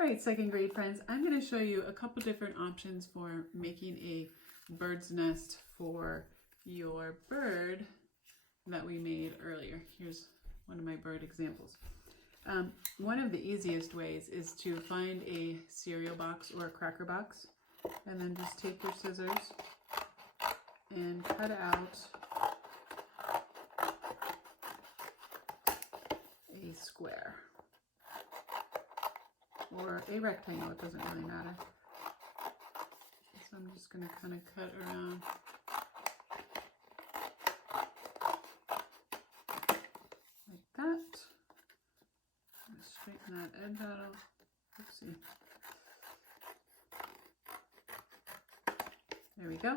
All right, second grade friends, I'm going to show you a couple different options for making a bird's nest for your bird that we made earlier. Here's one of my bird examples. One of the easiest ways is to find a cereal box or a cracker box, and then just take your scissors and cut out a square or a rectangle, it doesn't really matter. So I'm just going to kind of cut around like that. Straighten that edge out. Oopsie. There we go.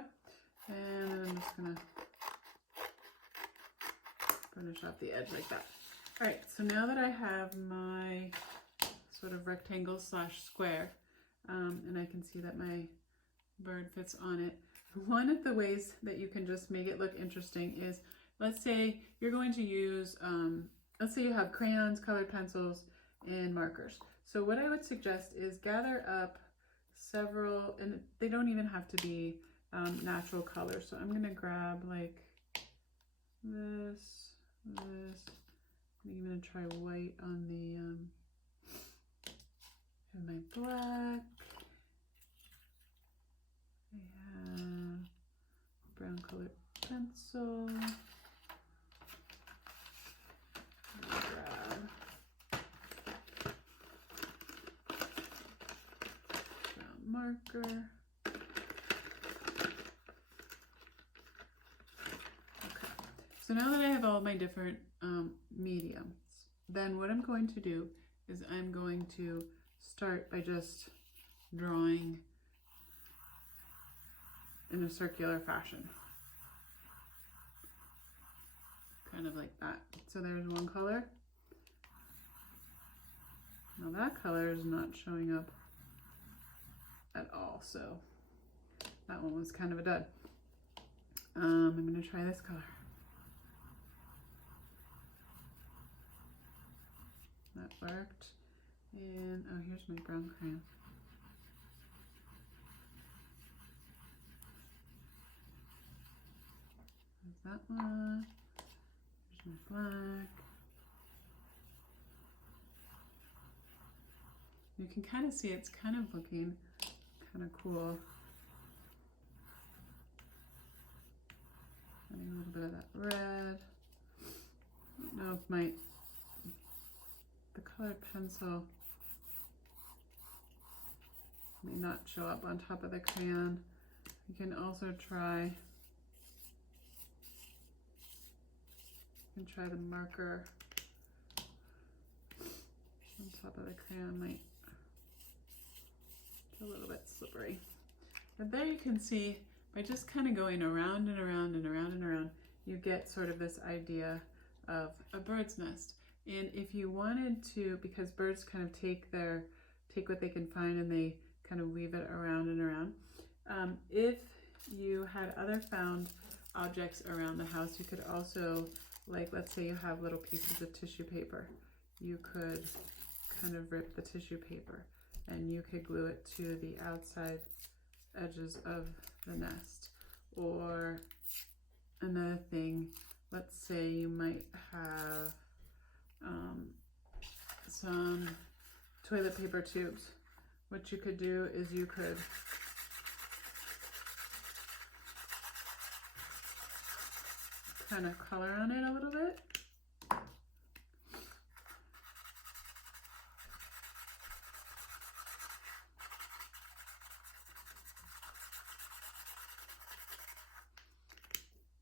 And then I'm just going to finish off the edge like that. All right, so now that I have my sort of rectangle slash square, and I can see that my bird fits on it, one of the ways that you can just make it look interesting is, let's say you're going to use, let's say you have crayons, colored pencils, and markers. So what I would suggest is gather up several, and they don't even have to be natural colors. So I'm going to grab like this. I'm even going to try white on the, and my black. I have brown colored pencil. Grab brown marker. Okay. So now that I have all my different mediums, then what I'm going to do is I'm going to start by just drawing in a circular fashion. Kind of like that. So there's one color. Now that color is not showing up at all, so that one was kind of a dud. I'm going to try this color. That worked. And oh, here's my brown crayon. There's that one. Here's my black. You can kind of see it's kind of looking kind of cool. Adding a little bit of that red. I don't know if the colored pencil may not show up on top of the crayon. You can also try the marker on top of the crayon. Might be a little bit slippery. But there you can see, by just kind of going around and around and around and around, you get sort of this idea of a bird's nest. And if you wanted to, because birds kind of take what they can find and they kind of weave it around and around. If you had other found objects around the house, you could also, like, let's say you have little pieces of tissue paper, you could kind of rip the tissue paper and you could glue it to the outside edges of the nest. Or another thing, let's say you might have some toilet paper tubes. What you could do is you could kind of color on it a little bit.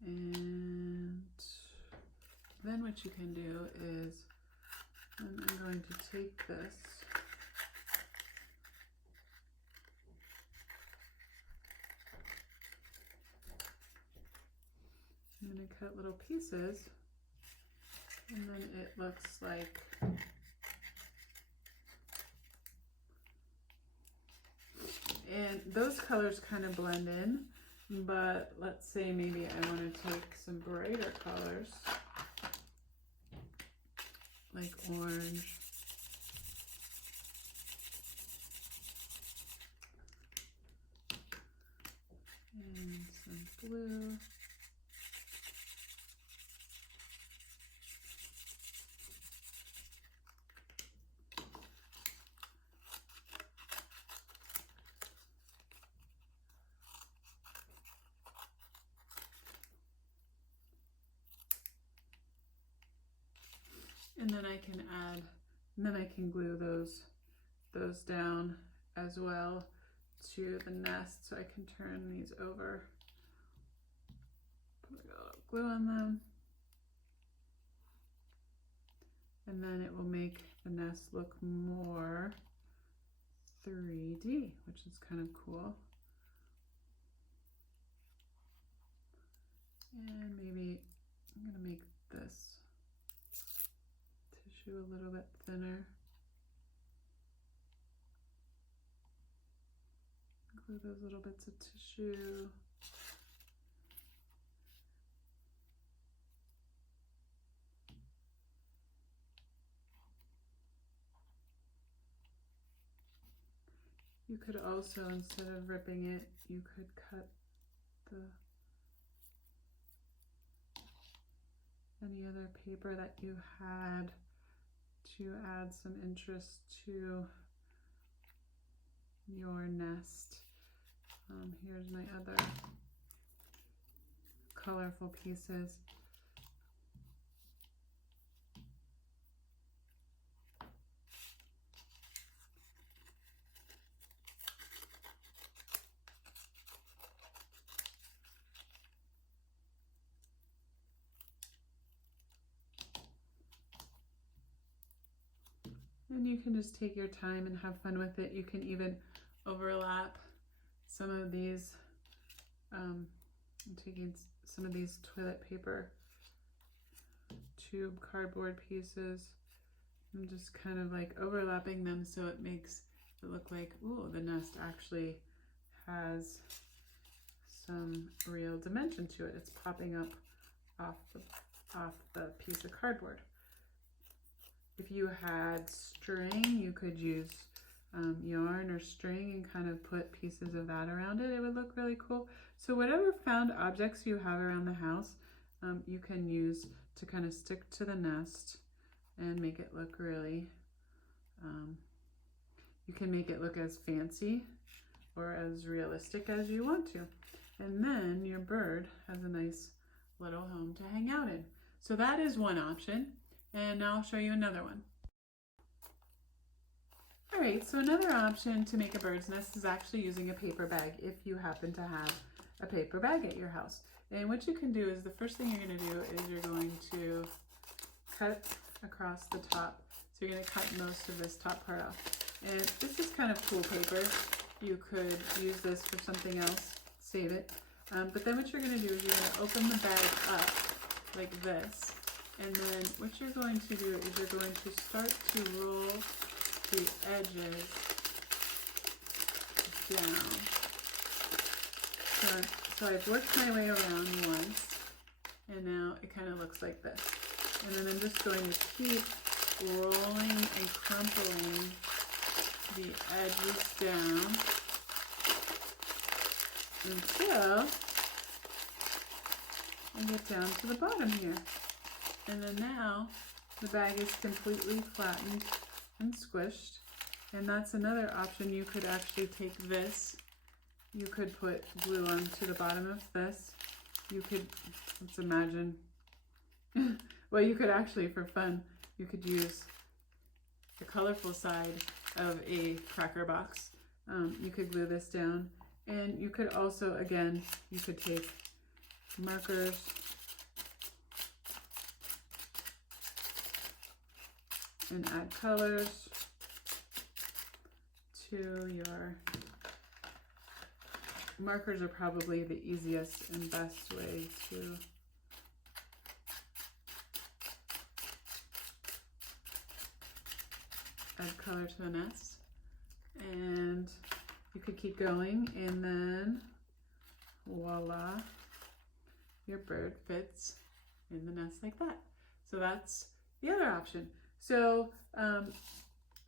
And then what you can do is, I'm going to take this I'm going to cut little pieces, and then it looks like and those colors kind of blend in, but let's say maybe I want to take some brighter colors like orange glue. And then I can add, and then I can glue those down as well to the nest, so I can turn these over, put a little glue on them, and then it will make the nest look more 3D, which is kind of cool. And maybe I'm gonna make this tissue a little bit thinner. Glue those little bits of tissue. You could also, instead of ripping it, you could cut any other paper that you had to add some interest to your nest. Here's my other colorful pieces. And you can just take your time and have fun with it. You can even overlap some of these. I'm taking some of these toilet paper tube cardboard pieces. I'm just kind of like overlapping them so it makes it look like, ooh, the nest actually has some real dimension to it. It's popping up off the piece of cardboard. If you had string, you could use yarn or string and kind of put pieces of that around it. It would look really cool. So whatever found objects you have around the house, you can use to kind of stick to the nest and make it look really, you can make it look as fancy or as realistic as you want to. And then your bird has a nice little home to hang out in. So that is one option. And now I'll show you another one. All right, so another option to make a bird's nest is actually using a paper bag if you happen to have a paper bag at your house. And what you can do is the first thing you're going to do is you're going to cut across the top. So you're going to cut most of this top part off. And this is kind of cool paper. You could use this for something else, save it. But then what you're going to do is you're going to open the bag up like this. And then what you're going to do is you're going to start to roll the edges down. So I've worked my way around once, and now it kind of looks like this. And then I'm just going to keep rolling and crumpling the edges down until I get down to the bottom here. And then now the bag is completely flattened and squished. And that's another option. You could actually take this, you could put glue onto the bottom of this. You could, let's imagine, well, you could actually, for fun, you could use the colorful side of a cracker box. You could glue this down. And you could also, again, you could take markers and add colors to your markers. Are probably the easiest and best way to add color to the nest. And you could keep going, and then voila, your bird fits in the nest like that. So that's the other option. So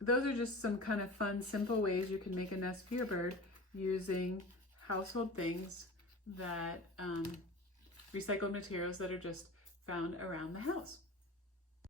those are just some kind of fun, simple ways you can make a nest for your bird using household things that recycled materials that are just found around the house.